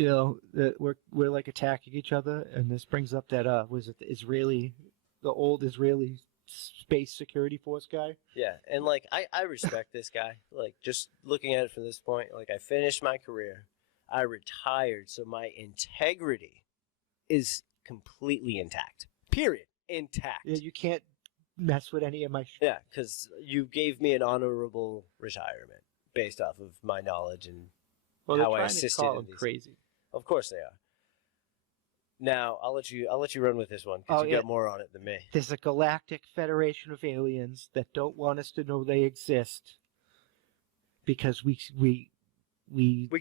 you know, that we're like attacking each other, and this brings up that was it the old Israeli space security force guy? Yeah, and like I respect this guy. Like just looking at it from this point, like I finished my career, I retired, so my integrity is completely intact. Period. Intact. Yeah, you can't mess with any of my shit. Yeah, because you gave me an honorable retirement based off of my knowledge and how I assisted. To call him crazy. Of course they are. Now I'll let you run with this one because you got more on it than me. There's a galactic federation of aliens that don't want us to know they exist because we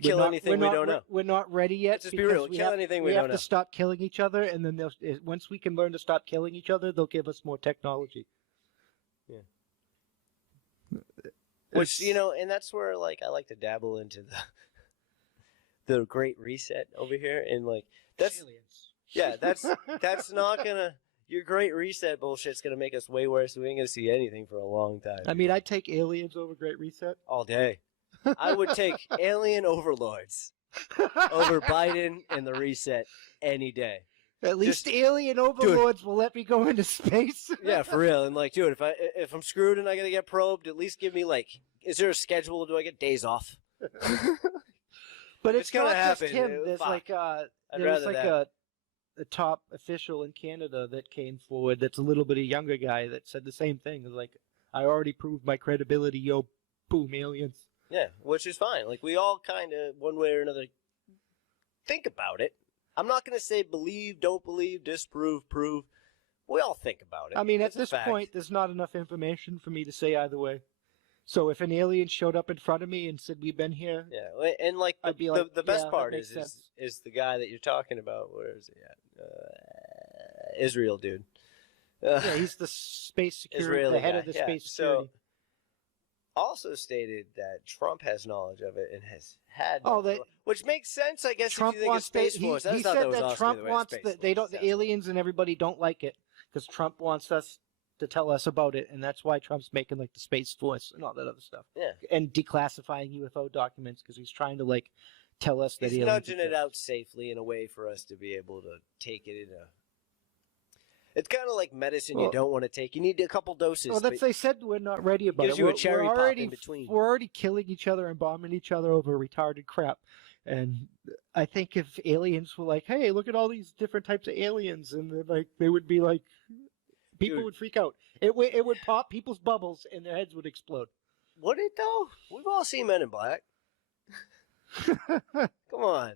kill anything we don't know. We're not ready yet. Let's just be real. Kill anything we don't know. We have to stop killing each other, and then once we can learn to stop killing each other, they'll give us more technology. Yeah. Which, you know, and that's where like I like to dabble into the Great Reset over here, and like that's aliens. Yeah, that's not gonna. Your Great Reset bullshit's gonna make us way worse. We ain't gonna see anything for a long time. I mean, I'd take aliens over Great Reset all day. I would take alien overlords over Biden and the reset any day. At least alien overlords will let me go into space. Yeah, for real. And like, dude, if I'm screwed and I gotta get probed, at least give me like, is there a schedule? Do I get days off? But it's gonna not happen. just him. There's like a top official in Canada that came forward. That's a little bit a younger guy that said the same thing. Like, I already proved my credibility. Yo, boom, aliens. Yeah, which is fine. Like, we all kind of, one way or another, think about it. I'm not going to say believe, don't believe, disprove, prove. We all think about it. I mean, at this point, there's not enough information for me to say either way. So if an alien showed up in front of me and said, we've been here... Yeah, and like, I'd be like, the best part is the guy that you're talking about. Where is he at? Israel, dude. Yeah, he's the space security, the head of the space security. So, also stated that Trump has knowledge of it and has had, which makes sense, I guess. Trump if you think wants of Space Force. he said that Trump wants the aliens and everybody don't like it because Trump wants us to tell us about it, and that's why Trump's making like the Space Force and all that other stuff. Yeah, and declassifying UFO documents because he's trying to like tell us that he's nudging it out safely in a way for us to be able to take it in a. It's kind of like medicine you don't want to take. You need a couple doses. Well, they said we're not ready about it. Gives you a cherry pop in between. We're already killing each other and bombing each other over retarded crap. And I think if aliens were like, hey, look at all these different types of aliens, and they would be like, people would freak out. It would pop people's bubbles and their heads would explode. Would it though? We've all seen Men in Black. Come on.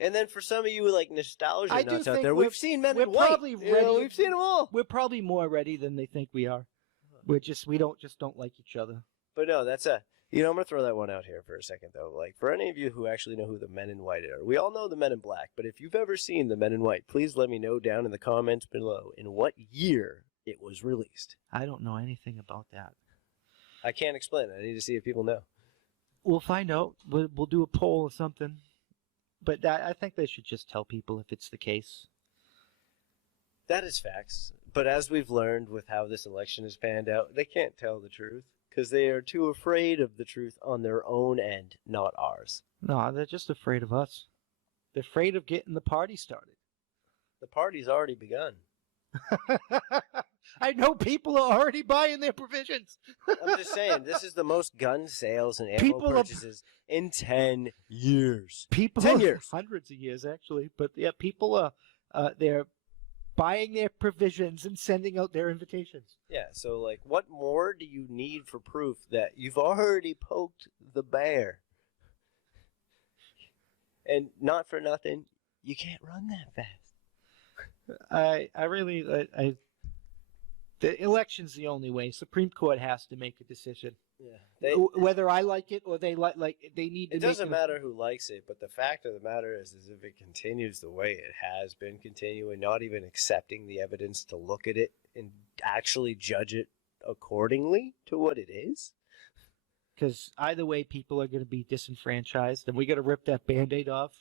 And then for some of you like nostalgia nuts out there, we've seen Men in White. Probably ready. We've seen them all. We're probably more ready than they think we are. We don't like each other. But no, that's I'm gonna throw that one out here for a second though. Like for any of you who actually know who the Men in White are, we all know the Men in Black. But if you've ever seen the Men in White, please let me know down in the comments below in what year it was released. I don't know anything about that. I can't explain it. I need to see if people know. We'll find out. We'll do a poll or something. But I think they should just tell people if it's the case. That is facts. But as we've learned with how this election has panned out, they can't tell the truth because they are too afraid of the truth on their own end, not ours. No, they're just afraid of us. They're afraid of getting the party started. The party's already begun. I know people are already buying their provisions. I'm just saying, this is the most gun sales and ammo purchases in 10 years. 10 years. Hundreds of years, actually. But yeah, people are they're buying their provisions and sending out their invitations. Yeah, so like, what more do you need for proof that you've already poked the bear? And not for nothing, you can't run that fast. The election's the only way. Supreme Court has to make a decision. Yeah, whether I like it or they they need to. It doesn't matter who likes it, but the fact of the matter is if it continues the way it has been continuing, not even accepting the evidence to look at it and actually judge it accordingly to what it is. Because either way, people are going to be disenfranchised, and we got to rip that Band-Aid off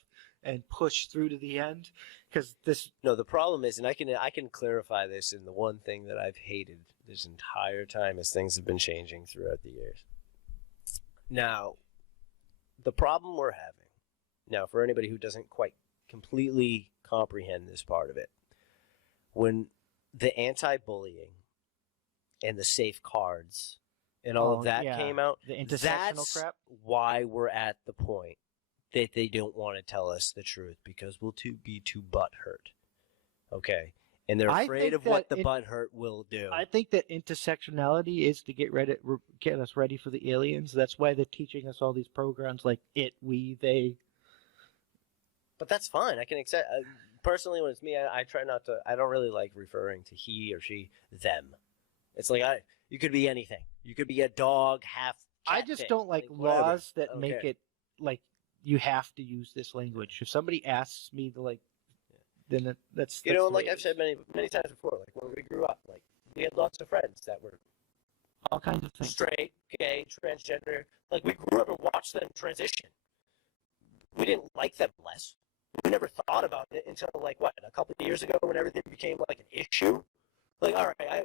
and push through to the end. Because the problem is, and I can clarify this in the one thing that I've hated this entire time as things have been changing throughout the years. Now, the problem we're having now, for anybody who doesn't quite completely comprehend this part of it. When the anti-bullying and the safe cards and all of that came out, the intersectional that's crap. why we're at the point that they don't want to tell us the truth because we'll be too butthurt. Okay? And they're afraid of what the butthurt will do. I think that intersectionality is to get us ready for the aliens. That's why they're teaching us all these programs like it, we, they. But that's fine. I can accept. Personally, when it's me, I try not to. I don't really like referring to he or she, them. It's like you could be anything. You could be a dog, half. I just don't like laws that make it like you have to use this language. If somebody asks me to then that's and like I've said many times before, like when we grew up, like we had lots of friends that were all kinds of things, straight, gay, transgender. Like we grew up and watched them transition. We didn't like them less. We never thought about it until like a couple of years ago when everything became like an issue. Like, all right,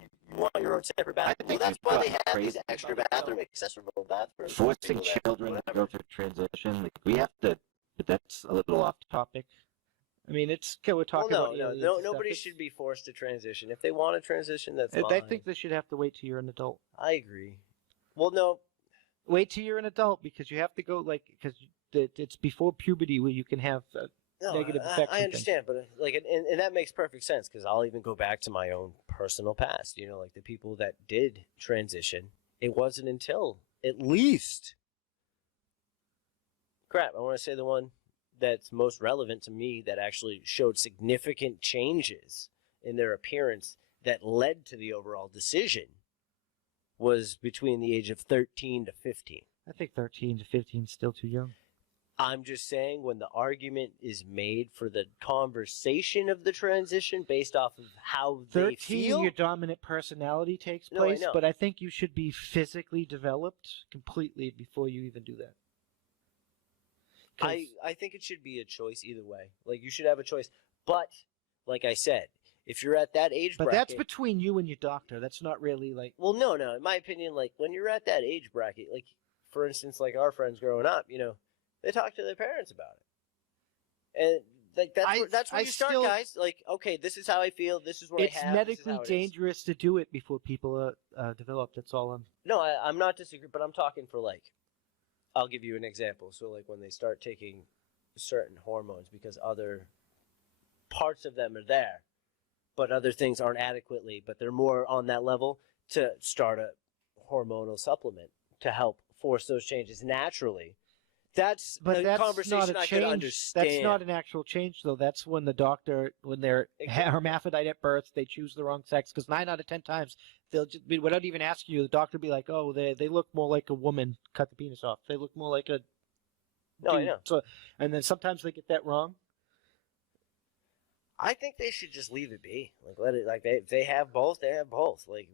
you want your own separate bathroom. Well, that's why they have these extra bathroom, accessible bathrooms. Forcing children to go through transition, like we have to. But that's a little off topic. I mean, we're talking about aliens. No, nobody should be forced to transition. If they want to transition, that's fine. I think they should have to wait till you're an adult. I agree. Well, no. Wait till you're an adult because you have to go because it's before puberty where you can have negative effects. I understand, but and that makes perfect sense because I'll even go back to my own personal past. Like the people that did transition, it wasn't until at least. Crap! I want to say the one that's most relevant to me that actually showed significant changes in their appearance that led to the overall decision was between the age of 13 to 15. I think 13 to 15 is still too young. I'm just saying when the argument is made for the conversation of the transition based off of how they feel. 13, your dominant personality takes place, but I think you should be physically developed completely before you even do that. I think it should be a choice either way. Like, you should have a choice. But, like I said, if you're at that age bracket... But that's between you and your doctor. That's not really like... Well, no. In my opinion, like, when you're at that age bracket, like, for instance, like our friends growing up, they talk to their parents about it. And, like, that's where you start, guys. Like, okay, this is how I feel. This is what I have. It's medically dangerous to do it before people develop. That's all I'm... No, I'm not disagreeing, but I'm talking for, like... I'll give you an example. So, like, when they start taking certain hormones because other parts of them are there, but other things aren't adequately, but they're more on that level, to start a hormonal supplement to help force those changes naturally. That's a conversation I could understand. That's not an actual change, though. That's when the doctor, when they're hermaphrodite at birth, they choose the wrong sex. Because 9 out of 10 times, they'll just be, without even asking you, the doctor will be like, "Oh, they look more like a woman. Cut the penis off. They look more like a." No, I know. So, and then sometimes they get that wrong. I think they should just leave it be. Like, let it. Like they have both. They have both. Like,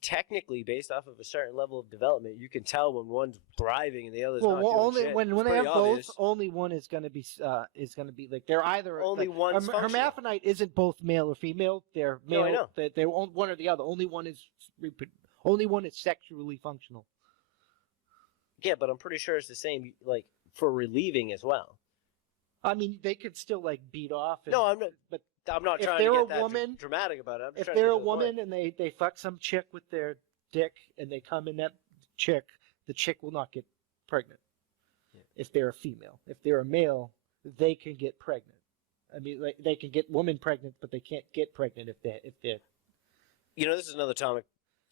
technically, based off of a certain level of development, you can tell when one's thriving and the other's not doing only shit. when they have both, only one is going to be like they're either only one's functional. Hermaphrodite isn't both male or female. They're male. No, I know. They're one or the other. Only one is sexually functional. Yeah, but I'm pretty sure it's the same. Like for relieving as well. I mean, they could still like beat off. No, I'm not. But I'm not trying to get that dramatic about it. If they're a woman and they fuck some chick with their dick and they come in that chick, the chick will not get pregnant. Yeah. If they're a female. If they're a male, they can get pregnant. I mean, like, they can get women pregnant, but they can't get pregnant if they're. This is another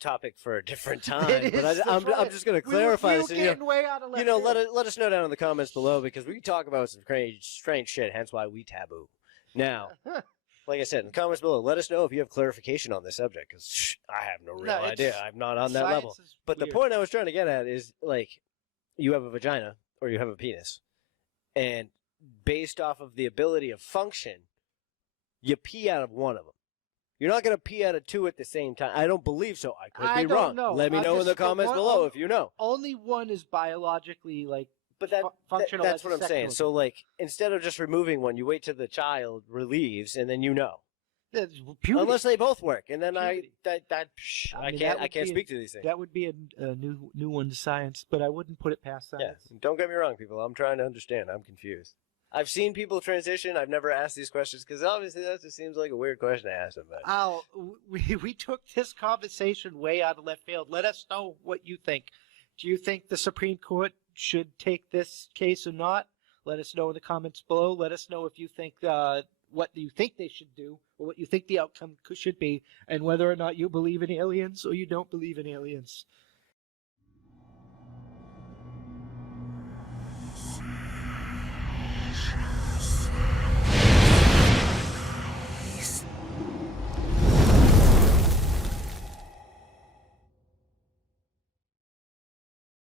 topic for a different time. But I'm just going to clarify this. Let us know down in the comments below because we talk about some strange shit. Hence why we taboo. Now. Like I said, in the comments below, let us know if you have clarification on this subject, because I have no real idea. I'm not on that level. But the point I was trying to get at is, like, you have a vagina, or you have a penis, and based off of the ability of function, you pee out of one of them. You're not going to pee out of two at the same time. I don't believe so. I could be wrong. Know. Let me know in the comments below if you know. Only one is biologically, like, but functional. That's what I'm saying. So, like, instead of just removing one, you wait till the child relieves, and then you know. Unless they both work, and then I can't speak to these things. That would be a new one to science, but I wouldn't put it past science. Yeah. Don't get me wrong, people. I'm trying to understand. I'm confused. I've seen people transition. I've never asked these questions because obviously that just seems like a weird question to ask them. But Al, we took this conversation way out of left field. Let us know what you think. Do you think the Supreme Court should take this case or not? Let us know in the comments below. Let us know if you think what you think they should do or what you think the outcome should be, and whether or not you believe in aliens or you don't believe in aliens.